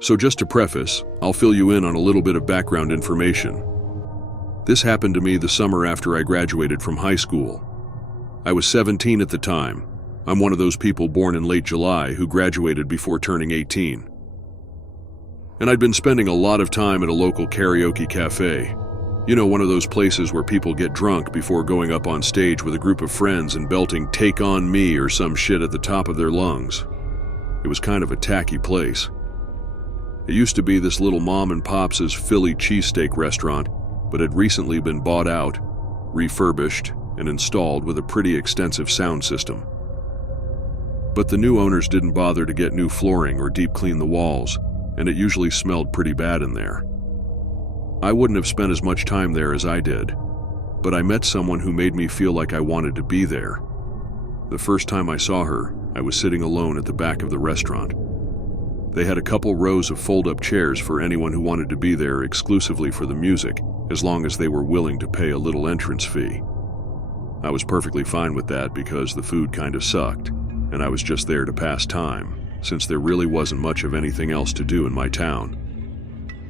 So just to preface, I'll fill you in on a little bit of background information. This happened to me the summer after I graduated from high school. I was 17 at the time. I'm one of those people born in late July who graduated before turning 18. And I'd been spending a lot of time at a local karaoke cafe. You know, one of those places where people get drunk before going up on stage with a group of friends and belting "Take on Me" or some shit at the top of their lungs. It was kind of a tacky place. It used to be this little mom and pop's Philly cheesesteak restaurant, but had recently been bought out, refurbished, and installed with a pretty extensive sound system. But the new owners didn't bother to get new flooring or deep clean the walls, and it usually smelled pretty bad in there. I wouldn't have spent as much time there as I did, but I met someone who made me feel like I wanted to be there. The first time I saw her, I was sitting alone at the back of the restaurant. They had a couple rows of fold-up chairs for anyone who wanted to be there exclusively for the music, as long as they were willing to pay a little entrance fee. I was perfectly fine with that because the food kind of sucked, and I was just there to pass time, since there really wasn't much of anything else to do in my town.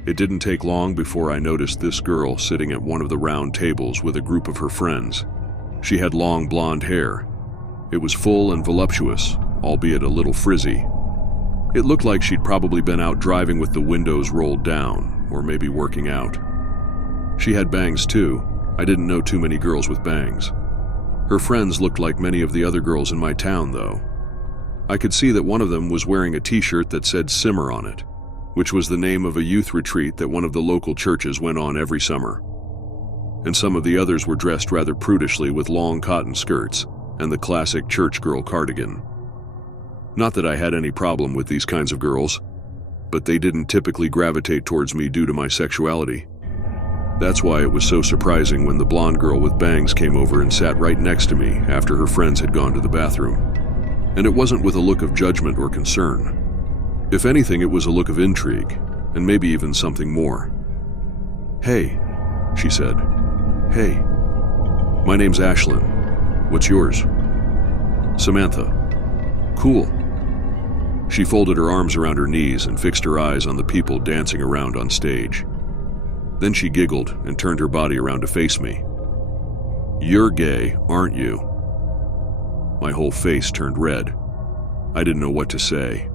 It didn't take long before I noticed this girl sitting at one of the round tables with a group of her friends. She had long blonde hair. It was full and voluptuous, albeit a little frizzy. It looked like she'd probably been out driving with the windows rolled down, or maybe working out. She had bangs too. I didn't know too many girls with bangs. Her friends looked like many of the other girls in my town, though. I could see that one of them was wearing a t-shirt that said Simmer on it, which was the name of a youth retreat that one of the local churches went on every summer. And some of the others were dressed rather prudishly with long cotton skirts and the classic church girl cardigan. Not that I had any problem with these kinds of girls, but they didn't typically gravitate towards me due to my sexuality. That's why it was so surprising when the blonde girl with bangs came over and sat right next to me after her friends had gone to the bathroom. And it wasn't with a look of judgment or concern. If anything, it was a look of intrigue, and maybe even something more. "Hey," she said. "Hey. My name's Ashlyn. What's yours?" "Samantha." "Cool." She folded her arms around her knees and fixed her eyes on the people dancing around on stage. Then she giggled and turned her body around to face me. "You're gay, aren't you?" My whole face turned red. I didn't know what to say.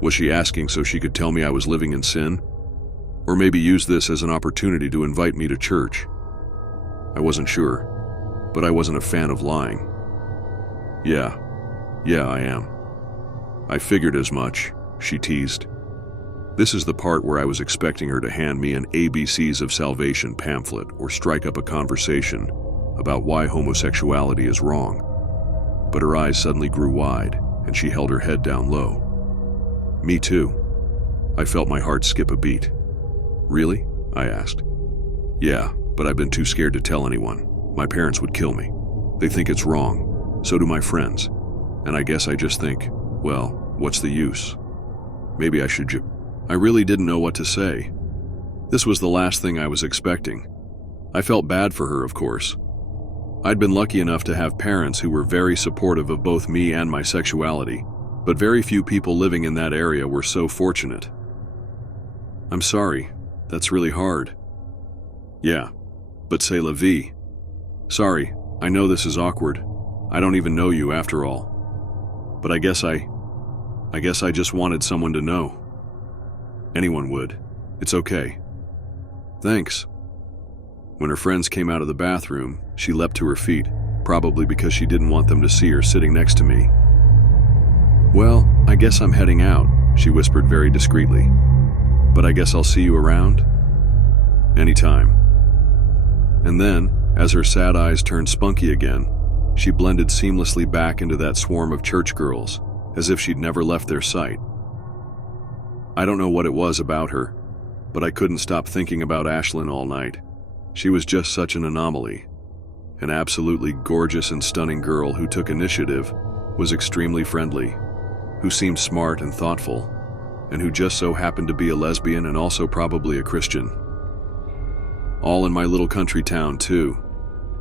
Was she asking so she could tell me I was living in sin? Or maybe use this as an opportunity to invite me to church? I wasn't sure, but I wasn't a fan of lying. Yeah, I am." "I figured as much," she teased. This is the part where I was expecting her to hand me an ABCs of Salvation pamphlet or strike up a conversation about why homosexuality is wrong. But her eyes suddenly grew wide, and she held her head down low. "Me too." I felt my heart skip a beat. "Really?" I asked. "Yeah, but I've been too scared to tell anyone. My parents would kill me. They think it's wrong. So do my friends. And I guess I just think, well, what's the use? Maybe I should I really didn't know what to say. This was the last thing I was expecting. I felt bad for her, of course. I'd been lucky enough to have parents who were very supportive of both me and my sexuality, but very few people living in that area were so fortunate. "I'm sorry. That's really hard." "Yeah, but c'est la vie. Sorry, I know this is awkward. I don't even know you after all. But I guess I just wanted someone to know." "Anyone would. It's okay." "Thanks." When her friends came out of the bathroom, she leapt to her feet, probably because she didn't want them to see her sitting next to me. "Well, I guess I'm heading out," she whispered very discreetly. "But I guess I'll see you around?" "Anytime." And then, as her sad eyes turned spunky again, she blended seamlessly back into that swarm of church girls, as if she'd never left their sight. I don't know what it was about her, but I couldn't stop thinking about Ashlyn all night. She was just such an anomaly. An absolutely gorgeous and stunning girl who took initiative, was extremely friendly, who seemed smart and thoughtful, and who just so happened to be a lesbian and also probably a Christian. All in my little country town, too.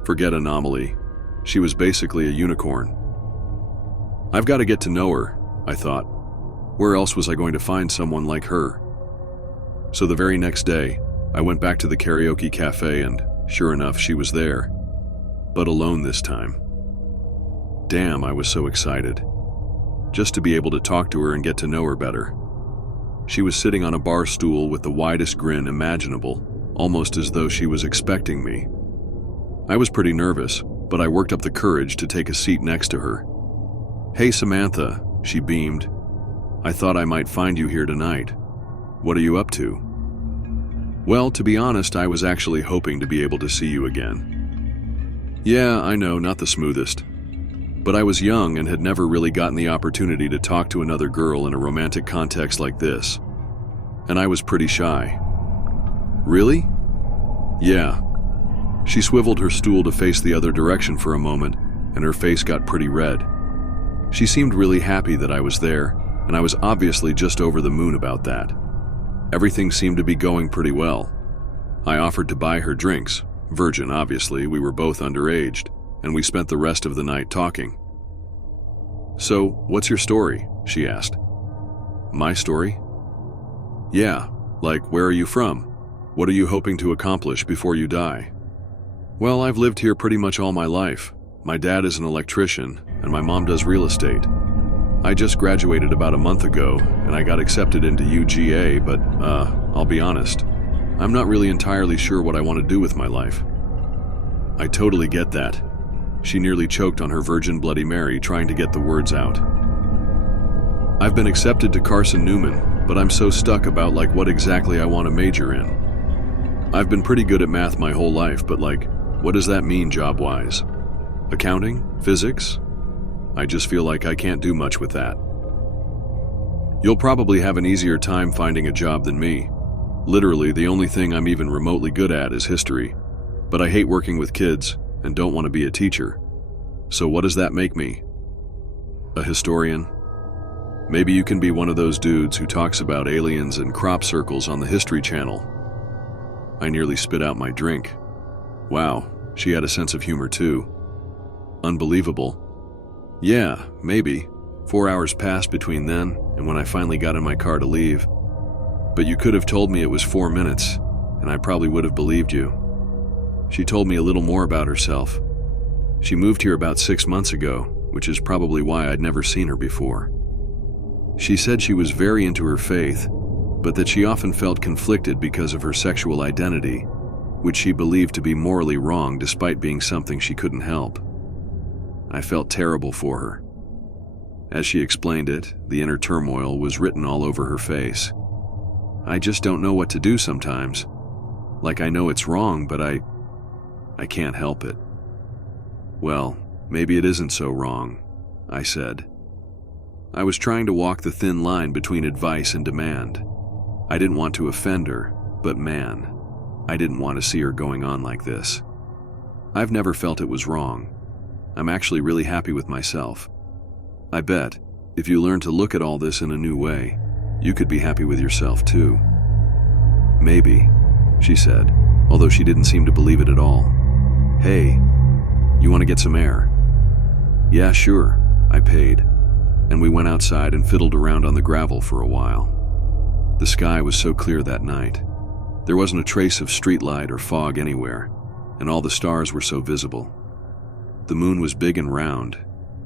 Forget anomaly. She was basically a unicorn. I've got to get to know her, I thought. Where else was I going to find someone like her? So the very next day, I went back to the karaoke cafe and, sure enough, she was there. But alone this time. Damn, I was so excited. Just to be able to talk to her and get to know her better. She was sitting on a bar stool with the widest grin imaginable, almost as though she was expecting me. I was pretty nervous, but I worked up the courage to take a seat next to her. "Hey Samantha," she beamed. "I thought I might find you here tonight. What are you up to?" "Well, to be honest, I was actually hoping to be able to see you again." "Yeah, I know, not the smoothest. But I was young and had never really gotten the opportunity to talk to another girl in a romantic context like this. And I was pretty shy." "Really?" "Yeah." She swiveled her stool to face the other direction for a moment, and her face got pretty red. She seemed really happy that I was there, and I was obviously just over the moon about that. Everything seemed to be going pretty well. I offered to buy her drinks. Virgin, obviously, we were both underaged, and we spent the rest of the night talking. "So, what's your story?" she asked. "My story?" "Yeah, like where are you from? What are you hoping to accomplish before you die?" "Well, I've lived here pretty much all my life. My dad is an electrician, and my mom does real estate. I just graduated about a month ago, and I got accepted into UGA, but, I'll be honest, I'm not really entirely sure what I want to do with my life." "I totally get that." She nearly choked on her Virgin Bloody Mary trying to get the words out. "I've been accepted to Carson Newman, but I'm so stuck about what exactly I want to major in. I've been pretty good at math my whole life, but what does that mean job-wise? Accounting? Physics? I just feel like I can't do much with that." "You'll probably have an easier time finding a job than me. Literally, the only thing I'm even remotely good at is history. But I hate working with kids and don't want to be a teacher. So what does that make me? A historian? Maybe you can be one of those dudes who talks about aliens and crop circles on the History Channel." I nearly spit out my drink. Wow, she had a sense of humor too. Unbelievable. "Yeah, maybe. 4 hours passed between then and when I finally got in my car to leave. But you could have told me it was 4 minutes, and I probably would have believed you." She told me a little more about herself. She moved here about 6 months ago, which is probably why I'd never seen her before. She said she was very into her faith, but that she often felt conflicted because of her sexual identity, which she believed to be morally wrong despite being something she couldn't help. I felt terrible for her. As she explained it, the inner turmoil was written all over her face. "I just don't know what to do sometimes. I know it's wrong, but I can't help it." "Well, maybe it isn't so wrong," I said. I was trying to walk the thin line between advice and demand. I didn't want to offend her, but man, I didn't want to see her going on like this. I've never felt it was wrong. I'm actually really happy with myself. I bet, if you learn to look at all this in a new way, you could be happy with yourself too. "Maybe," she said, although she didn't seem to believe it at all. "Hey, you want to get some air?" "Yeah, sure," I paid, and we went outside and fiddled around on the gravel for a while. The sky was so clear that night. There wasn't a trace of streetlight or fog anywhere, and all the stars were so visible. The moon was big and round,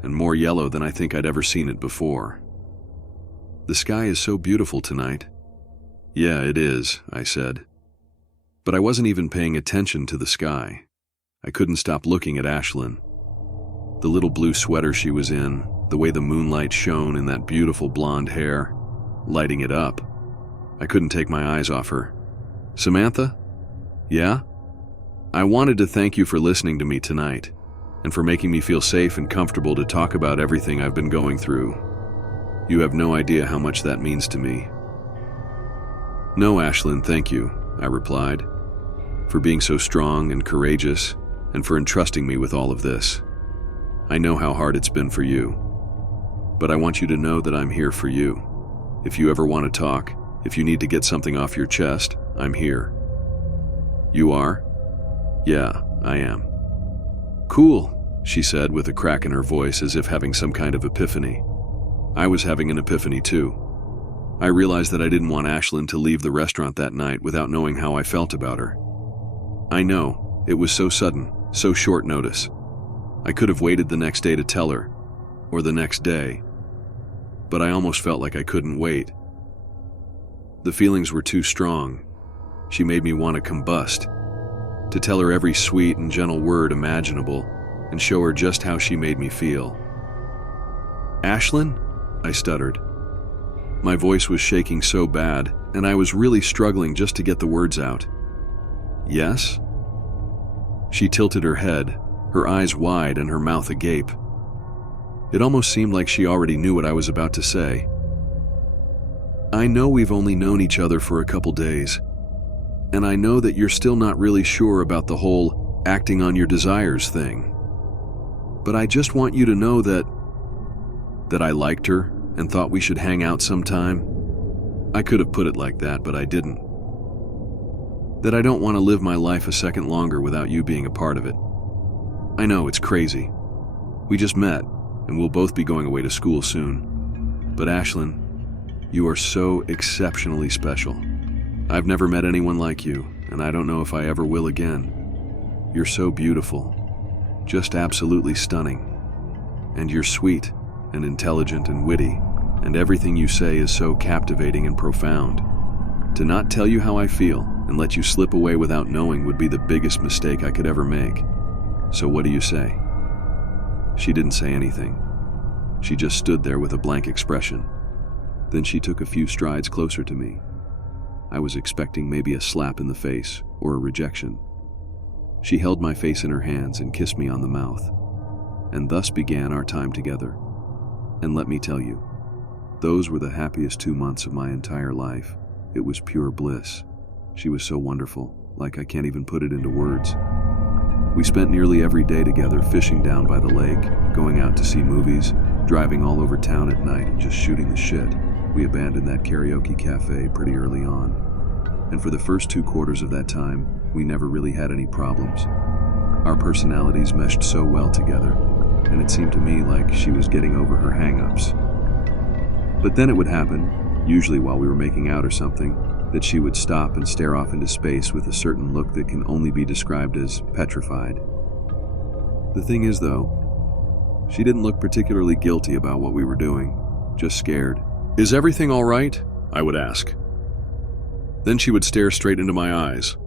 and more yellow than I think I'd ever seen it before. "The sky is so beautiful tonight." "Yeah, it is," I said. But I wasn't even paying attention to the sky. I couldn't stop looking at Ashlyn. The little blue sweater she was in, the way the moonlight shone in that beautiful blonde hair, lighting it up. I couldn't take my eyes off her. "Samantha?" "Yeah?" "I wanted to thank you for listening to me tonight, and for making me feel safe and comfortable to talk about everything I've been going through. You have no idea how much that means to me." "No, Ashlyn, thank you," I replied, "for being so strong and courageous, and for entrusting me with all of this. I know how hard it's been for you. But I want you to know that I'm here for you. If you ever want to talk, if you need to get something off your chest, I'm here." "You are?" "Yeah, I am." "Cool," she said with a crack in her voice as if having some kind of epiphany. I was having an epiphany too. I realized that I didn't want Ashlyn to leave the restaurant that night without knowing how I felt about her. I know, it was so sudden, so short notice. I could have waited the next day to tell her, or the next day, but I almost felt like I couldn't wait. The feelings were too strong. She made me want to combust, to tell her every sweet and gentle word imaginable, and show her just how she made me feel. "Ashlyn?" I stuttered. My voice was shaking so bad, and I was really struggling just to get the words out. "Yes?" She tilted her head, her eyes wide and her mouth agape. It almost seemed like she already knew what I was about to say. "I know we've only known each other for a couple days, and I know that you're still not really sure about the whole acting on your desires thing. But I just want you to know that I liked her and thought we should hang out sometime. I could have put it like that, but I didn't. That I don't want to live my life a second longer without you being a part of it. I know, it's crazy. We just met, and we'll both be going away to school soon. But Ashlyn, you are so exceptionally special. I've never met anyone like you, and I don't know if I ever will again. You're so beautiful, just absolutely stunning. And you're sweet and intelligent and witty, and everything you say is so captivating and profound. To not tell you how I feel and let you slip away without knowing would be the biggest mistake I could ever make. So what do you say?" She didn't say anything. She just stood there with a blank expression. Then she took a few strides closer to me. I was expecting maybe a slap in the face or a rejection. She held my face in her hands and kissed me on the mouth. And thus began our time together. And let me tell you, those were the happiest 2 months of my entire life. It was pure bliss. She was so wonderful, like I can't even put it into words. We spent nearly every day together fishing down by the lake, going out to see movies, driving all over town at night and just shooting the shit. We abandoned that karaoke cafe pretty early on. And for the first 2 quarters of that time, we never really had any problems. Our personalities meshed so well together, and it seemed to me like she was getting over her hang-ups. But then it would happen, usually while we were making out or something, that she would stop and stare off into space with a certain look that can only be described as petrified. The thing is, though, she didn't look particularly guilty about what we were doing, just scared. "Is everything all right?" I would ask. Then she would stare straight into my eyes.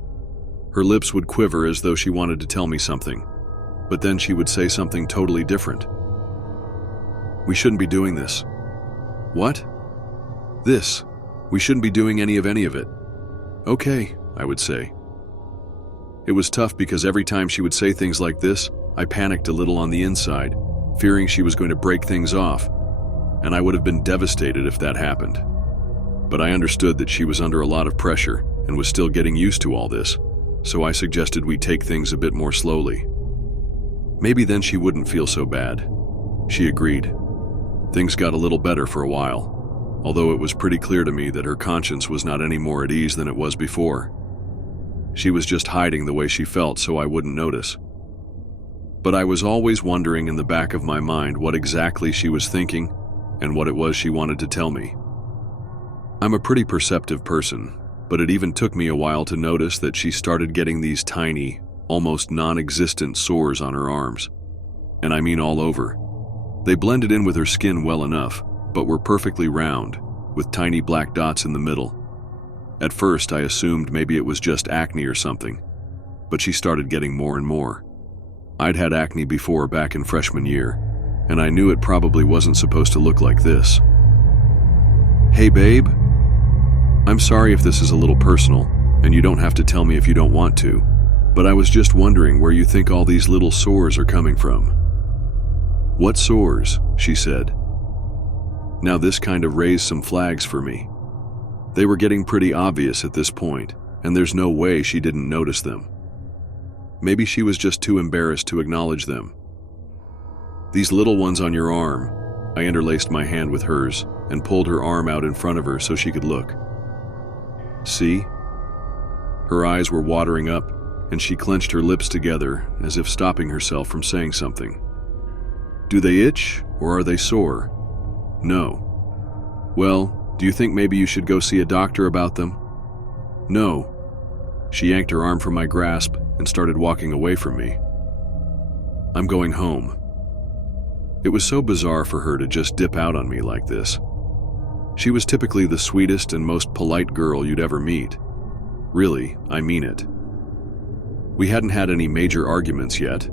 Her lips would quiver as though she wanted to tell me something, but then she would say something totally different. "We shouldn't be doing this." "What?" "This. We shouldn't be doing any of it." "Okay," I would say. It was tough because every time she would say things like this, I panicked a little on the inside, fearing she was going to break things off, and I would have been devastated if that happened. But I understood that she was under a lot of pressure and was still getting used to all this, so I suggested we take things a bit more slowly. Maybe then she wouldn't feel so bad. She agreed. Things got a little better for a while, although it was pretty clear to me that her conscience was not any more at ease than it was before. She was just hiding the way she felt so I wouldn't notice. But I was always wondering in the back of my mind what exactly she was thinking and what it was she wanted to tell me. I'm a pretty perceptive person, but it even took me a while to notice that she started getting these tiny, almost non-existent sores on her arms. And I mean all over. They blended in with her skin well enough, but were perfectly round, with tiny black dots in the middle. At first, I assumed maybe it was just acne or something, but she started getting more and more. I'd had acne before back in freshman year, and I knew it probably wasn't supposed to look like this. "Hey babe, I'm sorry if this is a little personal, and you don't have to tell me if you don't want to, but I was just wondering where you think all these little sores are coming from." "What sores?" she said. Now this kind of raised some flags for me. They were getting pretty obvious at this point, and there's no way she didn't notice them. Maybe she was just too embarrassed to acknowledge them. "These little ones on your arm." I interlaced my hand with hers and pulled her arm out in front of her so she could look. "See?" Her eyes were watering up, and she clenched her lips together as if stopping herself from saying something. "Do they itch, or are they sore?" "No." "Well, Do you think maybe you should go see a doctor about them?" "No." She yanked her arm from my grasp and started walking away from me. "I'm going home." It was so bizarre for her to just dip out on me like this. She was typically the sweetest and most polite girl you'd ever meet. Really, I mean it. We hadn't had any major arguments yet,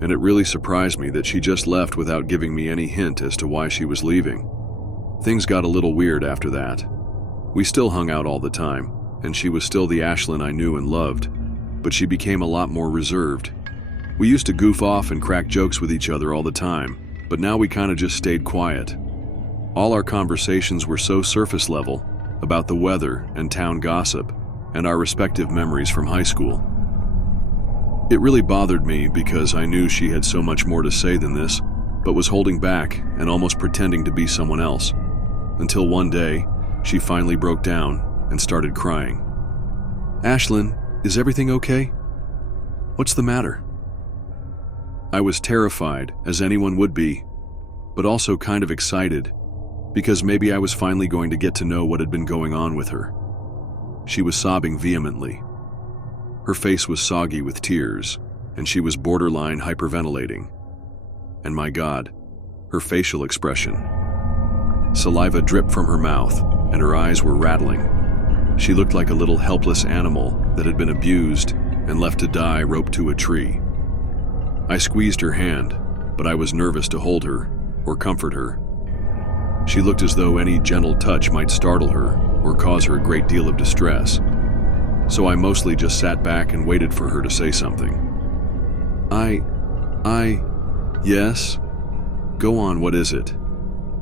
and it really surprised me that she just left without giving me any hint as to why she was leaving. Things got a little weird after that. We still hung out all the time, and she was still the Ashlyn I knew and loved, but she became a lot more reserved. We used to goof off and crack jokes with each other all the time, but now we kind of just stayed quiet. All our conversations were so surface level, about the weather and town gossip, and our respective memories from high school. It really bothered me because I knew she had so much more to say than this, but was holding back and almost pretending to be someone else. Until one day, she finally broke down and started crying. "Ashlyn, is everything okay? What's the matter?" I was terrified, as anyone would be, but also kind of excited, because maybe I was finally going to get to know what had been going on with her. She was sobbing vehemently. Her face was soggy with tears, and she was borderline hyperventilating. And my God, her facial expression. Saliva dripped from her mouth, and her eyes were rattling. She looked like a little helpless animal that had been abused and left to die roped to a tree. I squeezed her hand, but I was nervous to hold her or comfort her. She looked as though any gentle touch might startle her or cause her a great deal of distress. So I mostly just sat back and waited for her to say something. Yes? Go on, what is it?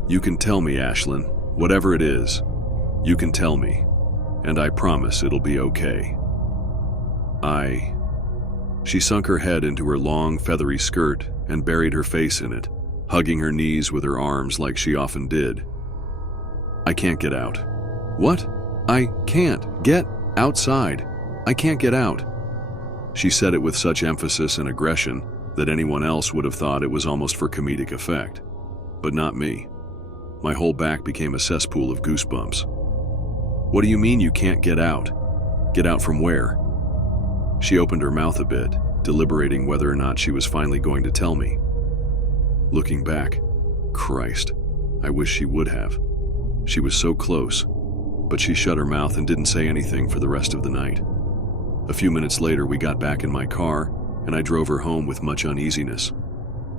You can tell me, Ashlyn. Whatever it is, you can tell me. And I promise it'll be okay. She sunk her head into her long, feathery skirt and buried her face in it, hugging her knees with her arms like she often did. "I can't get out." "What? I can't get outside. I can't get out." She said it with such emphasis and aggression that anyone else would have thought it was almost for comedic effect. But not me. My whole back became a cesspool of goosebumps. "What do you mean you can't get out? Get out from where?" She opened her mouth a bit, deliberating whether or not she was finally going to tell me. Looking back, Christ, I wish she would have. She was so close, but she shut her mouth and didn't say anything for the rest of the night. A few minutes later, we got back in my car, and I drove her home with much uneasiness.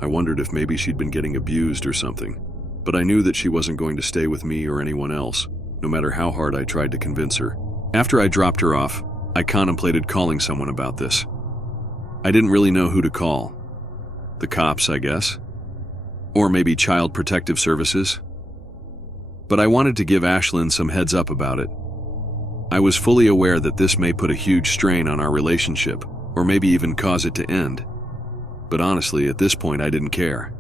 I wondered if maybe she'd been getting abused or something, but I knew that she wasn't going to stay with me or anyone else, no matter how hard I tried to convince her. After I dropped her off, I contemplated calling someone about this. I didn't really know who to call. The cops, I guess. Or maybe Child Protective Services. But I wanted to give Ashlyn some heads up about it. I was fully aware that this may put a huge strain on our relationship, or maybe even cause it to end. But honestly, at this point, I didn't care.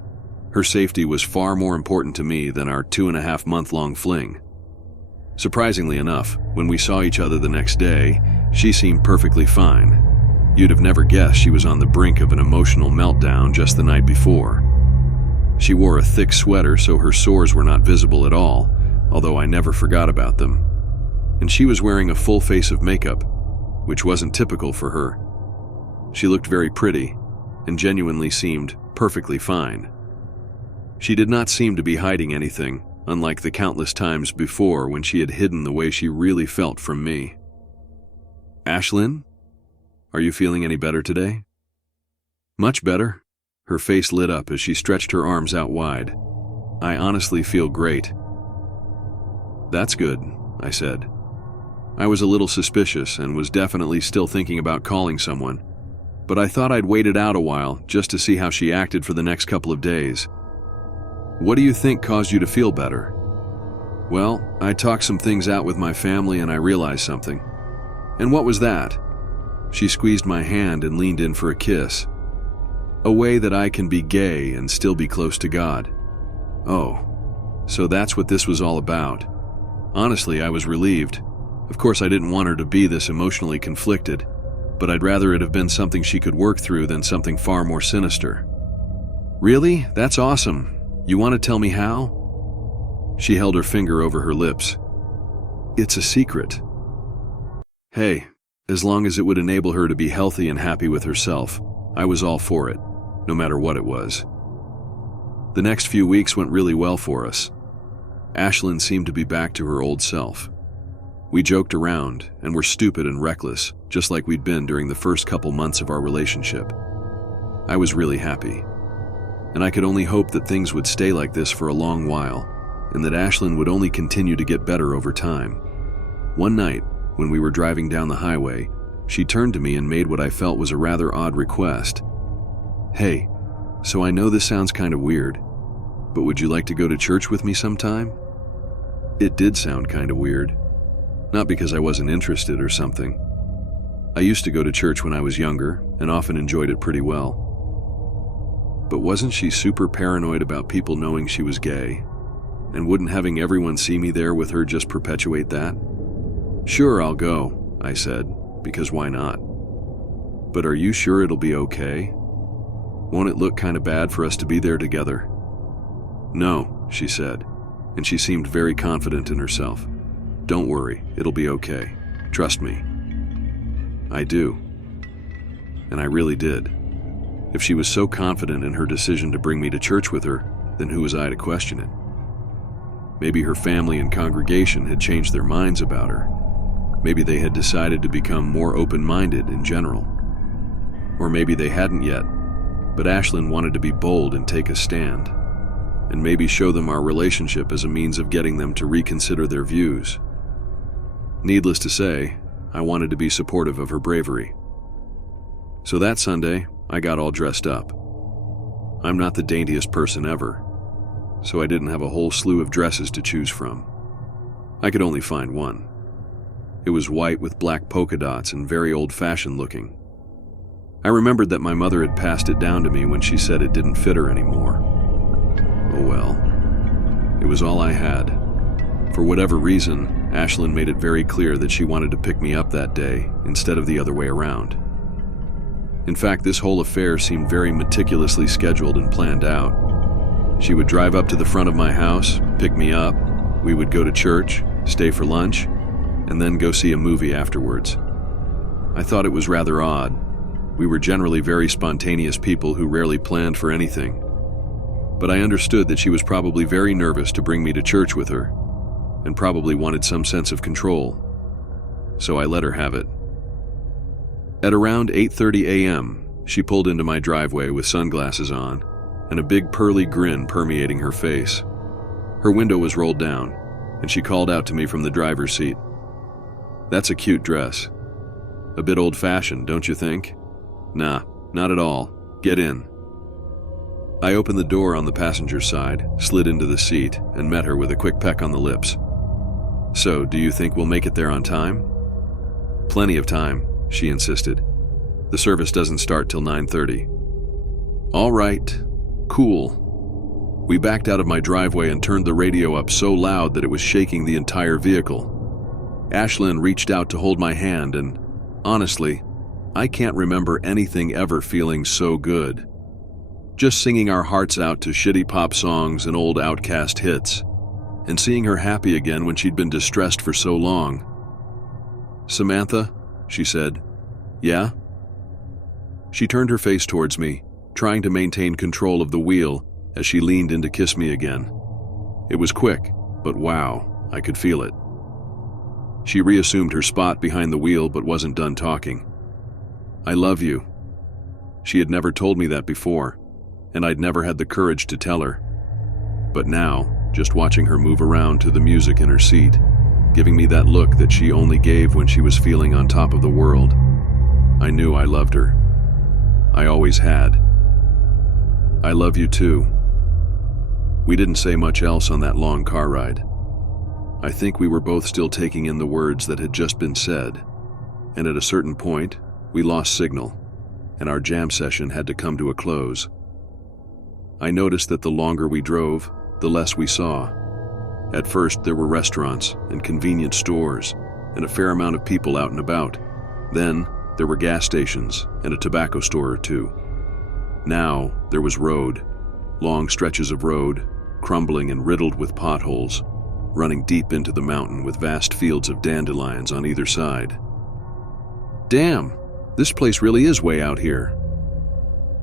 Her safety was far more important to me than our 2.5-month-long fling. Surprisingly enough, when we saw each other the next day, she seemed perfectly fine. You'd have never guessed she was on the brink of an emotional meltdown just the night before. She wore a thick sweater so her sores were not visible at all, although I never forgot about them. And she was wearing a full face of makeup, which wasn't typical for her. She looked very pretty, and genuinely seemed perfectly fine. She did not seem to be hiding anything, unlike the countless times before when she had hidden the way she really felt from me. "Ashlyn, are you feeling any better today?" "Much better." Her face lit up as she stretched her arms out wide. "I honestly feel great." "That's good," I said. I was a little suspicious and was definitely still thinking about calling someone, but I thought I'd wait it out a while just to see how she acted for the next couple of days. "What do you think caused you to feel better?" "Well, I talked some things out with my family and I realized something." "And what was that?" She squeezed my hand and leaned in for a kiss. "A way that I can be gay and still be close to God." "Oh, so that's what this was all about." Honestly, I was relieved. Of course, I didn't want her to be this emotionally conflicted, but I'd rather it have been something she could work through than something far more sinister. "Really? That's awesome. You want to tell me how?" She held her finger over her lips, It's a secret. Hey, as long as it would enable her to be healthy and happy with herself, I was all for it, no matter what it was. The next few weeks went really well for us. Ashlyn seemed to be back to her old self. We joked around and were stupid and reckless, just like we'd been during the first couple months of our relationship. I was really happy, and I could only hope that things would stay like this for a long while, and that Ashlyn would only continue to get better over time. One night, when we were driving down the highway, she turned to me and made what I felt was a rather odd request. Hey, so I know this sounds kind of weird, but would you like to go to church with me sometime? It did sound kind of weird. Not because I wasn't interested or something. I used to go to church when I was younger and often enjoyed it pretty well. But wasn't she super paranoid about people knowing she was gay? And wouldn't having everyone see me there with her just perpetuate that? Sure, I'll go, I said, because why not? But are you sure it'll be okay? Won't it look kind of bad for us to be there together? No, she said, and she seemed very confident in herself. Don't worry, it'll be okay. Trust me. I do. And I really did. If she was so confident in her decision to bring me to church with her, then who was I to question it? Maybe her family and congregation had changed their minds about her. Maybe they had decided to become more open-minded in general. Or maybe they hadn't yet, but Ashlyn wanted to be bold and take a stand, and maybe show them our relationship as a means of getting them to reconsider their views. Needless to say, I wanted to be supportive of her bravery. So that Sunday, I got all dressed up. I'm not the daintiest person ever, so I didn't have a whole slew of dresses to choose from. I could only find one. It was white with black polka dots and very old-fashioned looking. I remembered that my mother had passed it down to me when she said it didn't fit her anymore. Oh well. It was all I had. For whatever reason, Ashlyn made it very clear that she wanted to pick me up that day instead of the other way around. In fact, this whole affair seemed very meticulously scheduled and planned out. She would drive up to the front of my house, pick me up, we would go to church, stay for lunch, and then go see a movie afterwards. I thought it was rather odd. We were generally very spontaneous people who rarely planned for anything. But I understood that she was probably very nervous to bring me to church with her, and probably wanted some sense of control. So I let her have it. At around 8:30 a.m., she pulled into my driveway with sunglasses on and a big pearly grin permeating her face. Her window was rolled down, and she called out to me from the driver's seat. "That's a cute dress. A bit old-fashioned, don't you think?" "Nah, not at all. Get in." I opened the door on the passenger side, slid into the seat, and met her with a quick peck on the lips. "So, do you think we'll make it there on time?" "Plenty of time," she insisted. "The service doesn't start till 9:30. "All right. Cool." We backed out of my driveway and turned the radio up so loud that it was shaking the entire vehicle. Ashlyn reached out to hold my hand and, honestly, I can't remember anything ever feeling so good. Just singing our hearts out to shitty pop songs and old Outcast hits, and seeing her happy again when she'd been distressed for so long. "Samantha," she said. "Yeah?" She turned her face towards me, trying to maintain control of the wheel as she leaned in to kiss me again. It was quick, but wow, I could feel it. She reassumed her spot behind the wheel but wasn't done talking. "I love you." She had never told me that before, and I'd never had the courage to tell her. But now, just watching her move around to the music in her seat, giving me that look that she only gave when she was feeling on top of the world, I knew I loved her. I always had. "I love you too." We didn't say much else on that long car ride. I think we were both still taking in the words that had just been said, and at a certain point, we lost signal, and our jam session had to come to a close. I noticed that the longer we drove, the less we saw. At first, there were restaurants and convenience stores and a fair amount of people out and about. Then, there were gas stations and a tobacco store or two. Now, there was road, long stretches of road, crumbling and riddled with potholes, running deep into the mountain with vast fields of dandelions on either side. "Damn, this place really is way out here."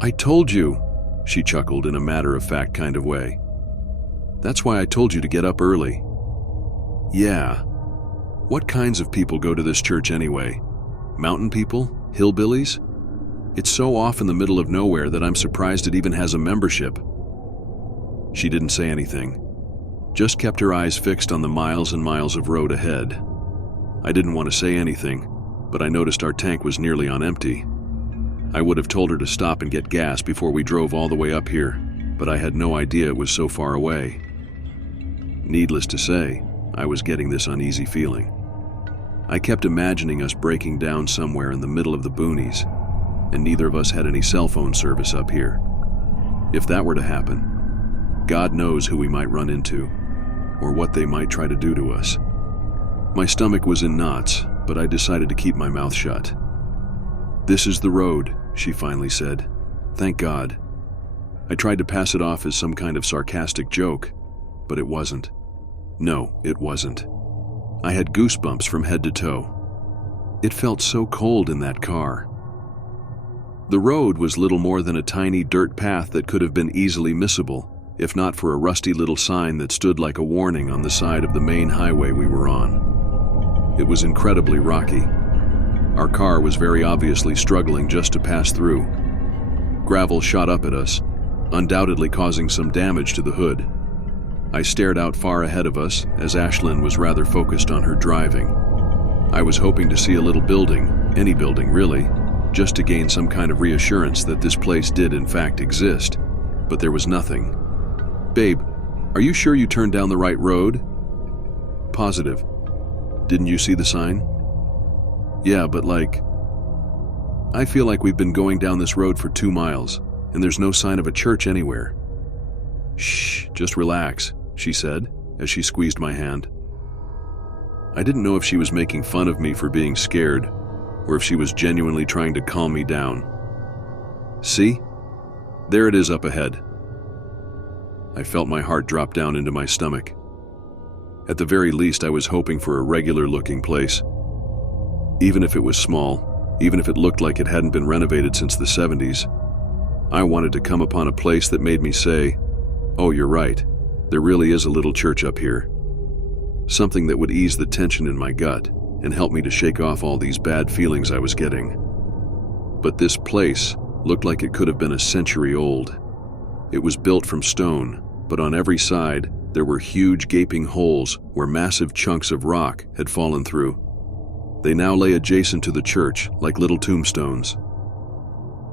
"I told you," she chuckled in a matter-of-fact kind of way. "That's why I told you to get up early." "Yeah. What kinds of people go to this church anyway? Mountain people? Hillbillies? It's so off in the middle of nowhere that I'm surprised it even has a membership." She didn't say anything, just kept her eyes fixed on the miles and miles of road ahead. I didn't want to say anything, but I noticed our tank was nearly on empty. I would have told her to stop and get gas before we drove all the way up here, but I had no idea it was so far away. Needless to say, I was getting this uneasy feeling. I kept imagining us breaking down somewhere in the middle of the boonies, and neither of us had any cell phone service up here. If that were to happen, God knows who we might run into, or what they might try to do to us. My stomach was in knots, but I decided to keep my mouth shut. "This is the road," she finally said. "Thank God." I tried to pass it off as some kind of sarcastic joke, but it wasn't. No, it wasn't. I had goosebumps from head to toe. It felt so cold in that car. The road was little more than a tiny dirt path that could have been easily missable, if not for a rusty little sign that stood like a warning on the side of the main highway we were on. It was incredibly rocky. Our car was very obviously struggling just to pass through. Gravel shot up at us, undoubtedly causing some damage to the hood. I stared out far ahead of us as Ashlyn was rather focused on her driving. I was hoping to see a little building, any building really, just to gain some kind of reassurance that this place did in fact exist, but there was nothing. "Babe, are you sure you turned down the right road?" "Positive. Didn't you see the sign?" "Yeah, but I feel like we've been going down this road for 2 miles, and there's no sign of a church anywhere." "Shh, just relax," she said, as she squeezed my hand. I didn't know if she was making fun of me for being scared, or if she was genuinely trying to calm me down. "See? There it is up ahead." I felt my heart drop down into my stomach. At the very least, I was hoping for a regular-looking place. Even if it was small, even if it looked like it hadn't been renovated since the 70s, I wanted to come upon a place that made me say, "Oh, you're right, there really is a little church up here." Something that would ease the tension in my gut and help me to shake off all these bad feelings I was getting. But this place looked like it could have been a century old. It was built from stone, but on every side there were huge gaping holes where massive chunks of rock had fallen through. They now lay adjacent to the church like little tombstones.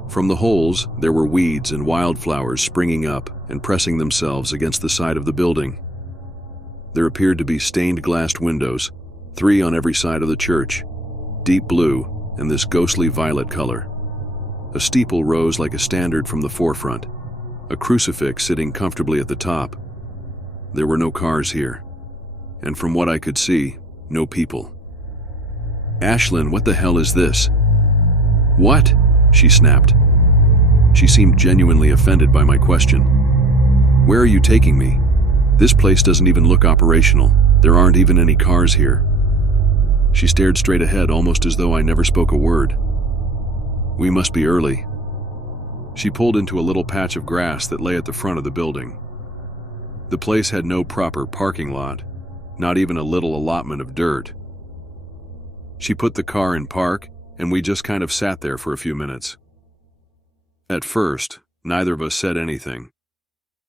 From the holes, there were weeds and wildflowers springing up and pressing themselves against the side of the building. There appeared to be stained glass windows, 3 on every side of the church, deep blue and this ghostly violet color. A steeple rose like a standard from the forefront, a crucifix sitting comfortably at the top. There were no cars here, and from what I could see, no people. "Ashlyn, what the hell is this?" "What?" she snapped. She seemed genuinely offended by my question. "Where are you taking me? This place doesn't even look operational. There aren't even any cars here." She stared straight ahead, almost as though I never spoke a word. "We must be early." She pulled into a little patch of grass that lay at the front of the building. The place had no proper parking lot, not even a little allotment of dirt. She put the car in park, and we just kind of sat there for a few minutes. At first, neither of us said anything.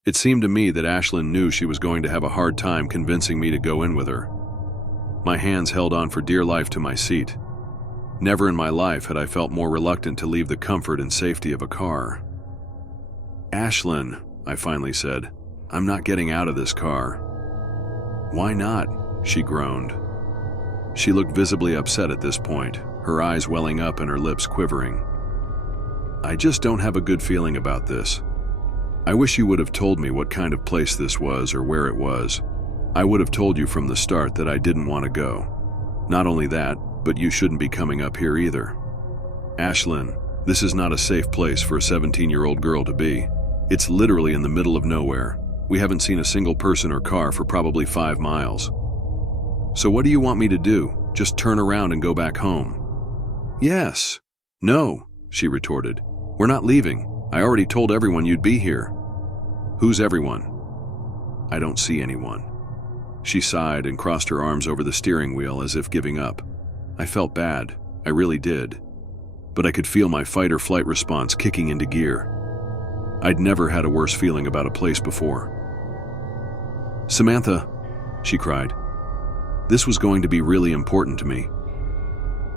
It seemed to me that Ashlyn knew she was going to have a hard time convincing me to go in with her. My hands held on for dear life to my seat. Never in my life had I felt more reluctant to leave the comfort and safety of a car. "Ashlyn," I finally said, "I'm not getting out of this car." "Why not?" she groaned. She looked visibly upset at this point, her eyes welling up and her lips quivering. "I just don't have a good feeling about this. I wish you would have told me what kind of place this was or where it was. I would have told you from the start that I didn't want to go. Not only that, but you shouldn't be coming up here either. Ashlyn, this is not a safe place for a 17-year-old girl to be. It's literally in the middle of nowhere. We haven't seen a single person or car for probably 5 miles. So what do you want me to do? Just turn around and go back home? Yes. No, she retorted. We're not leaving. I already told everyone you'd be here. Who's everyone? I don't see anyone. She sighed and crossed her arms over the steering wheel as if giving up. I felt bad. I really did. But I could feel my fight or flight response kicking into gear. I'd never had a worse feeling about a place before. Samantha, she cried. This was going to be really important to me.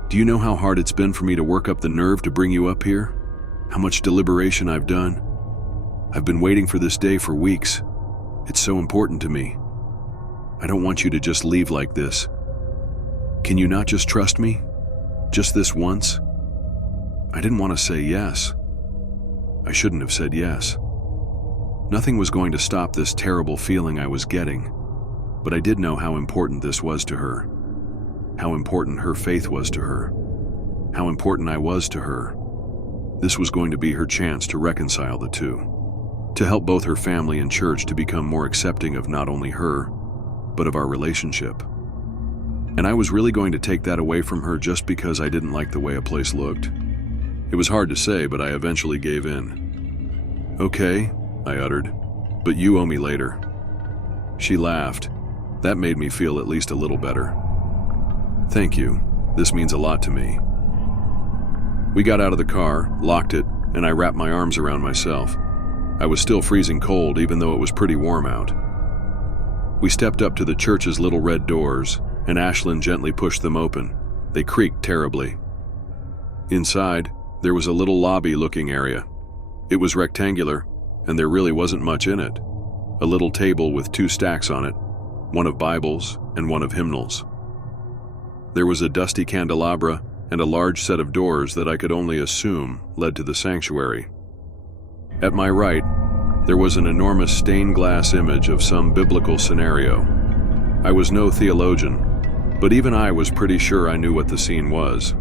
Do you know how hard it's been for me to work up the nerve to bring you up here? How much deliberation I've done? I've been waiting for this day for weeks. It's so important to me. I don't want you to just leave like this. Can you not just trust me? Just this once? I didn't want to say yes. I shouldn't have said yes. Nothing was going to stop this terrible feeling I was getting, but I did know how important this was to her. How important her faith was to her. How important I was to her. This was going to be her chance to reconcile the two. To help both her family and church to become more accepting of not only her, but of our relationship. And I was really going to take that away from her just because I didn't like the way a place looked. It was hard to say, but I eventually gave in. Okay, I uttered, but you owe me later. She laughed. That made me feel at least a little better. Thank you. This means a lot to me. We got out of the car, locked it, and I wrapped my arms around myself. I was still freezing cold, even though it was pretty warm out. We stepped up to the church's little red doors, and Ashlyn gently pushed them open. They creaked terribly. Inside, there was a little lobby-looking area. It was rectangular, and there really wasn't much in it. A little table with 2 stacks on it, one of Bibles and one of hymnals. There was a dusty candelabra and a large set of doors that I could only assume led to the sanctuary. At my right, there was an enormous stained glass image of some biblical scenario. I was no theologian, but even I was pretty sure I knew what the scene was.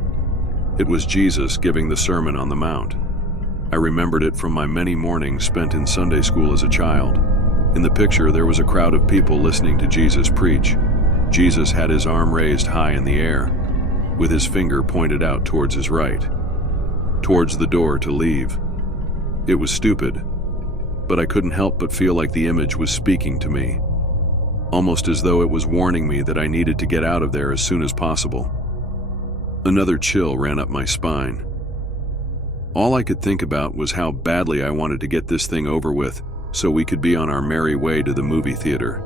It was Jesus giving the Sermon on the Mount. I remembered it from my many mornings spent in Sunday school as a child. In the picture, there was a crowd of people listening to Jesus preach. Jesus had his arm raised high in the air, with his finger pointed out towards his right, towards the door to leave. It was stupid, but I couldn't help but feel like the image was speaking to me, almost as though it was warning me that I needed to get out of there as soon as possible. Another chill ran up my spine. All I could think about was how badly I wanted to get this thing over with so we could be on our merry way to the movie theater.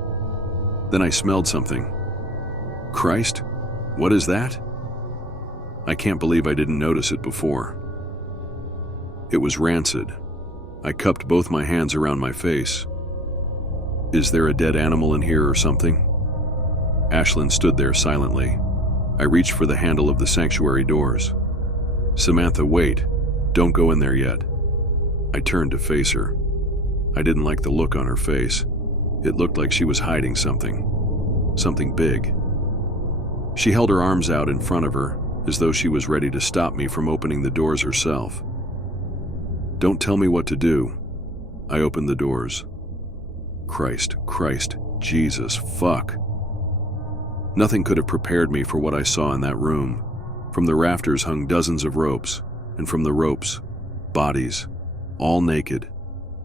Then I smelled something. Christ? What is that? I can't believe I didn't notice it before. It was rancid. I cupped both my hands around my face. Is there a dead animal in here or something? Ashlyn stood there silently. I reached for the handle of the sanctuary doors. Samantha, wait. Don't go in there yet. I turned to face her. I didn't like the look on her face. It looked like she was hiding something. Something big. She held her arms out in front of her, as though she was ready to stop me from opening the doors herself. Don't tell me what to do. I opened the doors. Christ, Jesus, fuck. Nothing could have prepared me for what I saw in that room. From the rafters hung dozens of ropes, and from the ropes, bodies, all naked,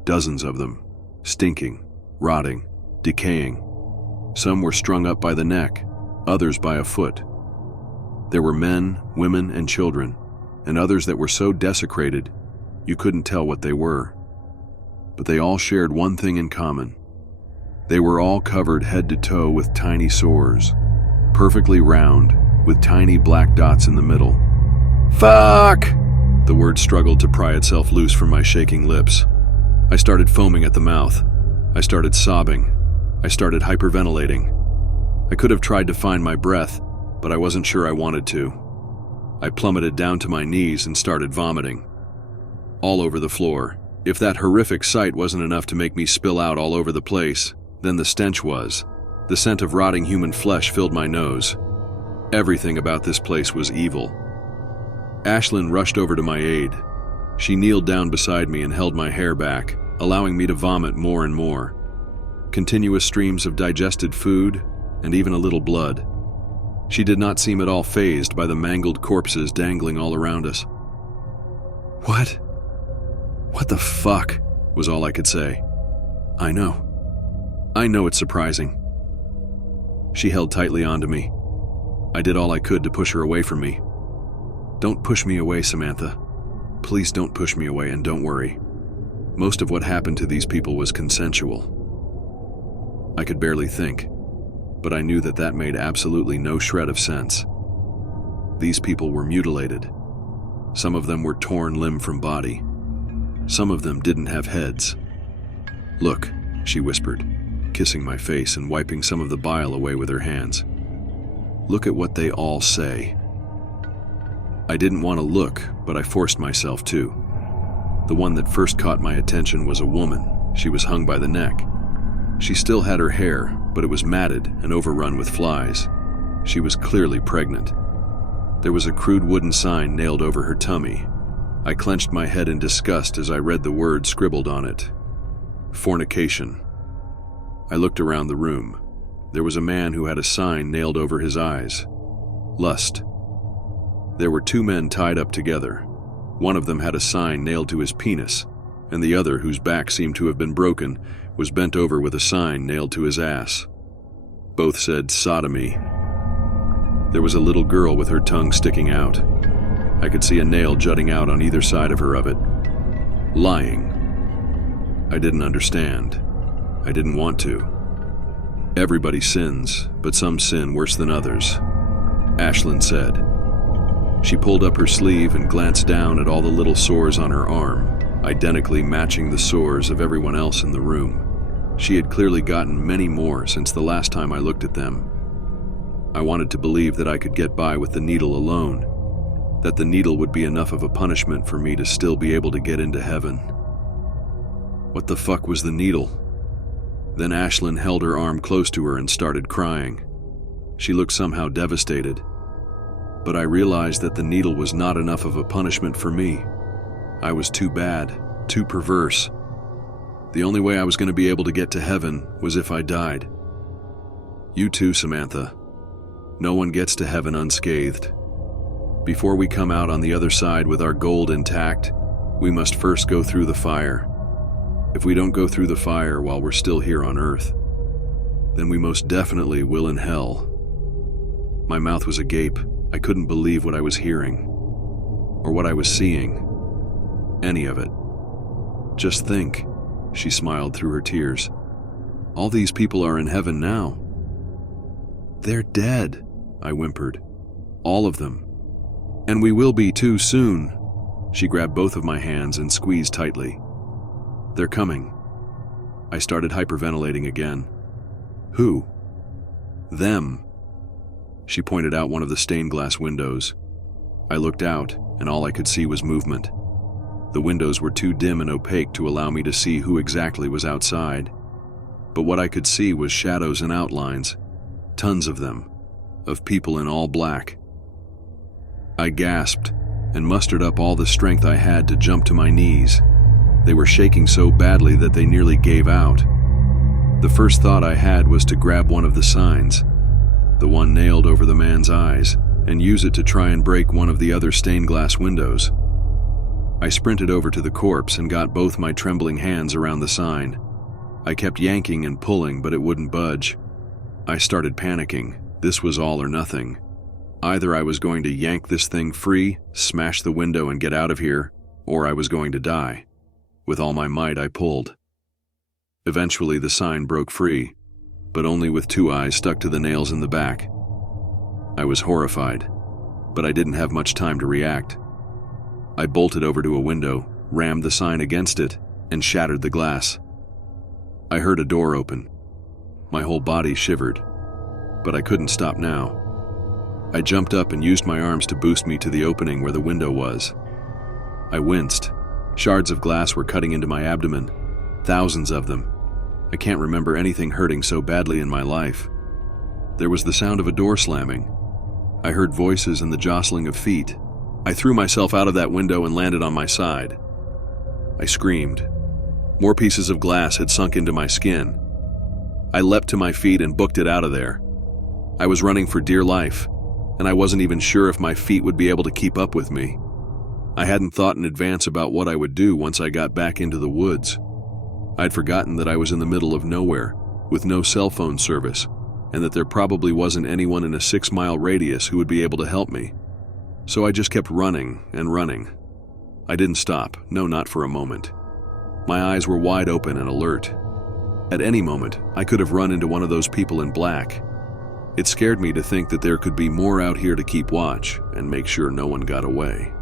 dozens of them, stinking, rotting, decaying. Some were strung up by the neck, others by a foot. There were men, women, and children, and others that were so desecrated you couldn't tell what they were. But they all shared one thing in common. They were all covered head to toe with tiny sores, perfectly round, with tiny black dots in the middle. Fuck! The word struggled to pry itself loose from my shaking lips. I started foaming at the mouth. I started sobbing. I started hyperventilating. I could have tried to find my breath, but I wasn't sure I wanted to. I plummeted down to my knees and started vomiting. All over the floor. If that horrific sight wasn't enough to make me spill out all over the place, then the stench was. The scent of rotting human flesh filled my nose. Everything about this place was evil. Ashlyn rushed over to my aid. She kneeled down beside me and held my hair back, allowing me to vomit more and more. continuous streams of digested food, and even a little blood. She did not seem at all fazed by the mangled corpses dangling all around us. What? What the fuck? Was all I could say. I know it's surprising. She held tightly onto me. I did all I could to push her away from me. Don't push me away, Samantha. Please don't push me away, and don't worry. Most of what happened to these people was consensual. I could barely think, but I knew that made absolutely no shred of sense. These people were mutilated. Some of them were torn limb from body. Some of them didn't have heads. Look, she whispered, kissing my face and wiping some of the bile away with her hands. Look at what they all say. I didn't want to look, but I forced myself to. The one that first caught my attention was a woman. She was hung by the neck. She still had her hair, but it was matted and overrun with flies. She was clearly pregnant. There was a crude wooden sign nailed over her tummy. I clenched my head in disgust as I read the word scribbled on it. Fornication. I looked around the room. There was a man who had a sign nailed over his eyes. Lust. There were two men tied up together. One of them had a sign nailed to his penis, and the other, whose back seemed to have been broken, was bent over with a sign nailed to his ass. Both said sodomy. There was a little girl with her tongue sticking out. I could see a nail jutting out on either side of her of it. Lying. I didn't understand. I didn't want to. Everybody sins, but some sin worse than others, Ashlyn said. She pulled up her sleeve and glanced down at all the little sores on her arm, identically matching the sores of everyone else in the room. She had clearly gotten many more since the last time I looked at them. I wanted to believe that I could get by with the needle alone, that the needle would be enough of a punishment for me to still be able to get into heaven. What the fuck was the needle? Then Ashlyn held her arm close to her and started crying. She looked somehow devastated. But I realized that the needle was not enough of a punishment for me. I was too bad, too perverse. The only way I was going to be able to get to heaven was if I died. You too, Samantha. No one gets to heaven unscathed. Before we come out on the other side with our gold intact, we must first go through the fire. If we don't go through the fire while we're still here on Earth, then we most definitely will in hell. My mouth was agape. I couldn't believe what I was hearing, or what I was seeing, any of it. Just think, she smiled through her tears. All these people are in heaven now. They're dead, I whimpered. All of them. And we will be too soon. She grabbed both of my hands and squeezed tightly. They're coming. I started hyperventilating again. Who? Them. She pointed out one of the stained glass windows. I looked out, and all I could see was movement. The windows were too dim and opaque to allow me to see who exactly was outside. But what I could see was shadows and outlines, tons of them, of people in all black. I gasped and mustered up all the strength I had to jump to my knees. They were shaking so badly that they nearly gave out. The first thought I had was to grab one of the signs, the one nailed over the man's eyes, and use it to try and break one of the other stained glass windows. I sprinted over to the corpse and got both my trembling hands around the sign. I kept yanking and pulling, but it wouldn't budge. I started panicking. This was all or nothing. Either I was going to yank this thing free, smash the window and get out of here, or I was going to die. With all my might, I pulled. Eventually, the sign broke free, but only with two eyes stuck to the nails in the back. I was horrified, but I didn't have much time to react. I bolted over to a window, rammed the sign against it, and shattered the glass. I heard a door open. My whole body shivered, but I couldn't stop now. I jumped up and used my arms to boost me to the opening where the window was. I winced. Shards of glass were cutting into my abdomen, thousands of them. I can't remember anything hurting so badly in my life. There was the sound of a door slamming. I heard voices and the jostling of feet. I threw myself out of that window and landed on my side. I screamed. More pieces of glass had sunk into my skin. I leapt to my feet and booked it out of there. I was running for dear life, and I wasn't even sure if my feet would be able to keep up with me. I hadn't thought in advance about what I would do once I got back into the woods. I'd forgotten that I was in the middle of nowhere, with no cell phone service, and that there probably wasn't anyone in a 6-mile radius who would be able to help me. So I just kept running and running. I didn't stop, no, not for a moment. My eyes were wide open and alert. At any moment, I could have run into one of those people in black. It scared me to think that there could be more out here to keep watch and make sure no one got away.